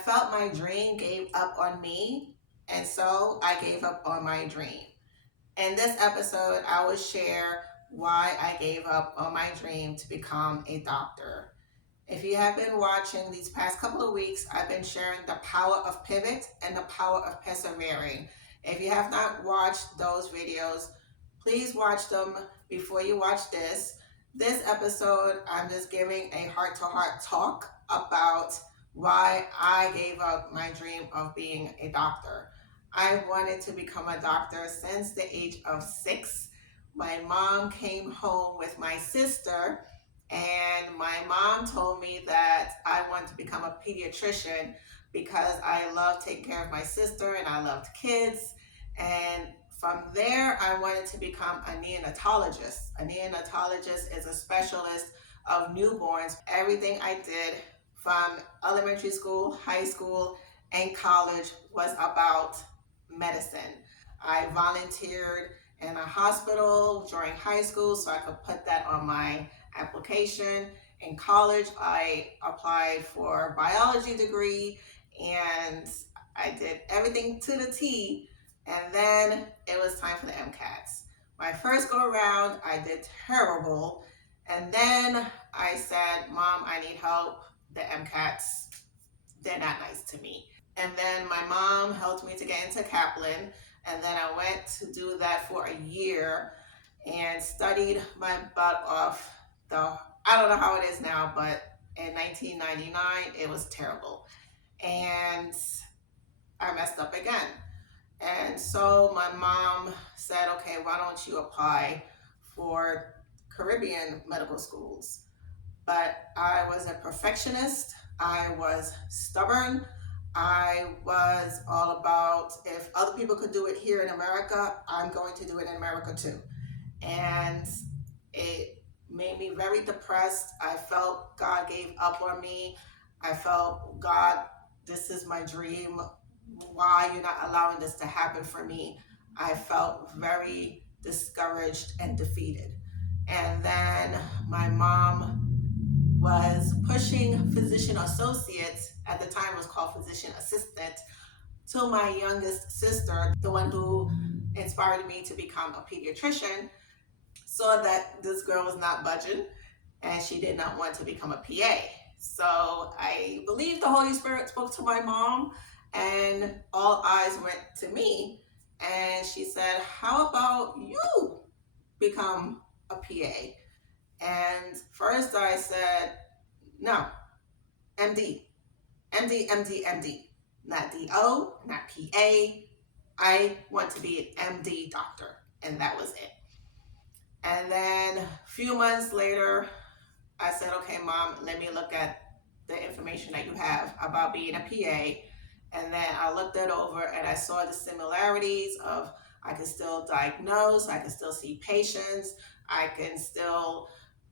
felt my dream gave up on me, and so I gave up on my dream. In this episode, I will share why I gave up on my dream to become a doctor. If you have been watching these past couple of weeks, I've been sharing the power of pivot and the power of persevering. If you have not watched those videos, please watch them before you watch this. This episode, I'm just giving a heart to heart talk about why I gave up my dream of being a doctor. I wanted to become a doctor since the age of 6. My mom came home with my sister, and my mom told me that I wanted to become a pediatrician because I love taking care of my sister and I loved kids. And from there, I wanted to become a neonatologist. A neonatologist is a specialist of newborns. Everything I did from elementary school, high school, and college was about medicine. I volunteered in a hospital during high school so I could put that on my application. In college, I applied for a biology degree and I did everything to the T. And then it was time for the MCATs. My first go around, I did terrible. And then I said, Mom, I need help. The MCATs, they're not nice to me. And then my mom helped me to get into Kaplan. And then I went to do that for a year and studied my butt off. I don't know how it is now, but in 1999, it was terrible. And I messed up again. And so my mom said, okay, why don't you apply for Caribbean medical schools? But I was a perfectionist. I was stubborn. I was all about, if other people could do it here in America, I'm going to do it in America too. And it made me very depressed. I felt God gave up on me. I felt, God, this is my dream. Why you're not allowing this to happen for me? I felt very discouraged and defeated. And then my mom was pushing physician associates, at the time it was called physician assistant, to my youngest sister, the one who inspired me to become a pediatrician, saw that this girl was not budging and she did not want to become a PA. So I believe the Holy Spirit spoke to my mom and all eyes went to me. And she said, how about you become a PA? And first I said, no, MD, MD, MD, MD, not DO, not PA. I want to be an MD doctor. And that was it. And then a few months later, I said, okay, Mom, let me look at the information that you have about being a PA. And then I looked it over and I saw the similarities of I can still diagnose, I can still see patients, I can still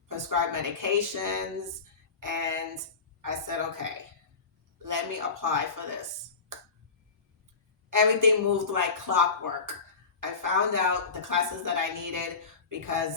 prescribe medications. And I said, okay, let me apply for this. Everything moved like clockwork. I found out the classes that I needed because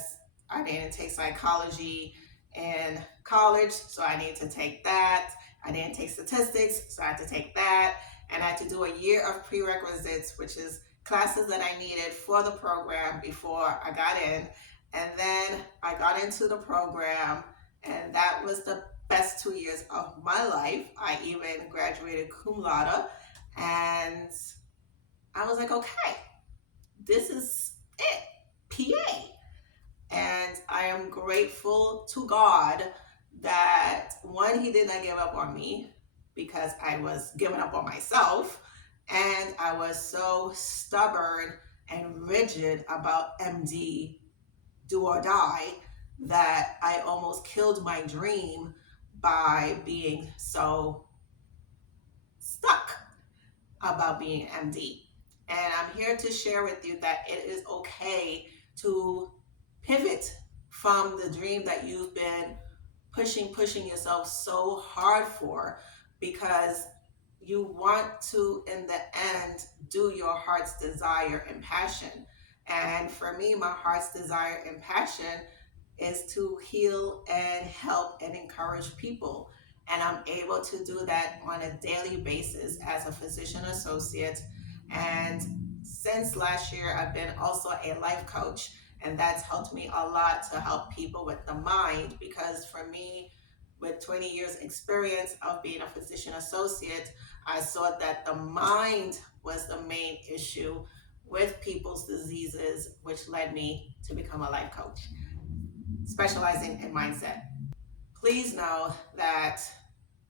I didn't take psychology in college, so I needed to take that. I didn't take statistics, so I had to take that. And I had to do a year of prerequisites, which is classes that I needed for the program before I got in. And then I got into the program, and that was the best 2 years of my life. I even graduated cum laude, and I was like, okay, this is it, PA. And I am grateful to God that, one, he did not give up on me because I was giving up on myself. And I was so stubborn and rigid about MD, do or die, that I almost killed my dream by being so stuck about being MD. And I'm here to share with you that it is okay to pivot from the dream that you've been pushing yourself so hard for, because you want to, in the end, do your heart's desire and passion. And for me, my heart's desire and passion is to heal and help and encourage people. And I'm able to do that on a daily basis as a physician associate. And since last year, I've been also a life coach, and that's helped me a lot to help people with the mind. Because for me, with 20 years experience of being a physician associate, I saw that the mind was the main issue with people's diseases, which led me to become a life coach, specializing in mindset. Please know that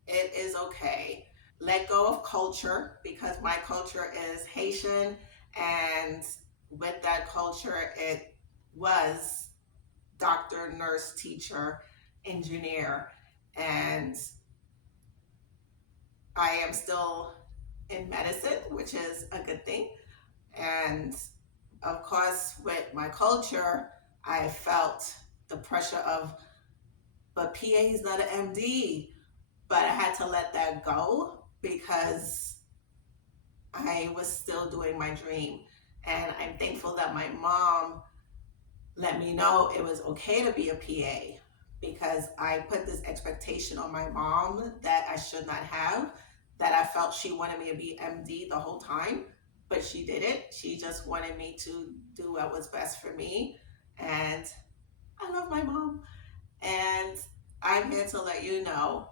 it is okay. Let go of culture, because my culture is Haitian, and with that culture, it was doctor, nurse, teacher, engineer, and I am still in medicine, which is a good thing. And of course, with my culture, I felt the pressure of, but PA is not an MD. But I had to let that go because I was still doing my dream. And I'm thankful that my mom let me know it was okay to be a PA, because I put this expectation on my mom that I should not have, that I felt she wanted me to be MD the whole time, but she didn't. She just wanted me to do what was best for me. And I love my mom. And I'm here to let you know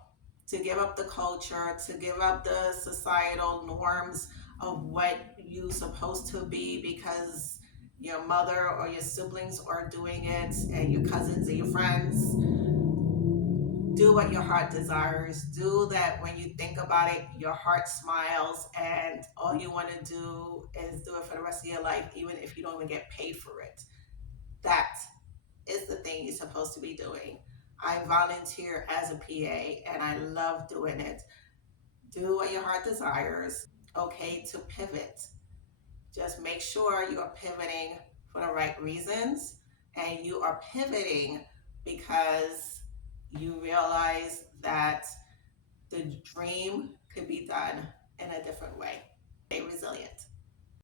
to give up the culture, to give up the societal norms of what you're supposed to be because your mother or your siblings are doing it, and your cousins and your friends. Do what your heart desires. Do that when you think about it, your heart smiles, and all you want to do is do it for the rest of your life, even if you don't even get paid for it. That is the thing you're supposed to be doing. I volunteer as a PA and I love doing it. Do what your heart desires. Okay, to pivot. Just make sure you are pivoting for the right reasons, and you are pivoting because you realize that the dream could be done in a different way. Stay resilient.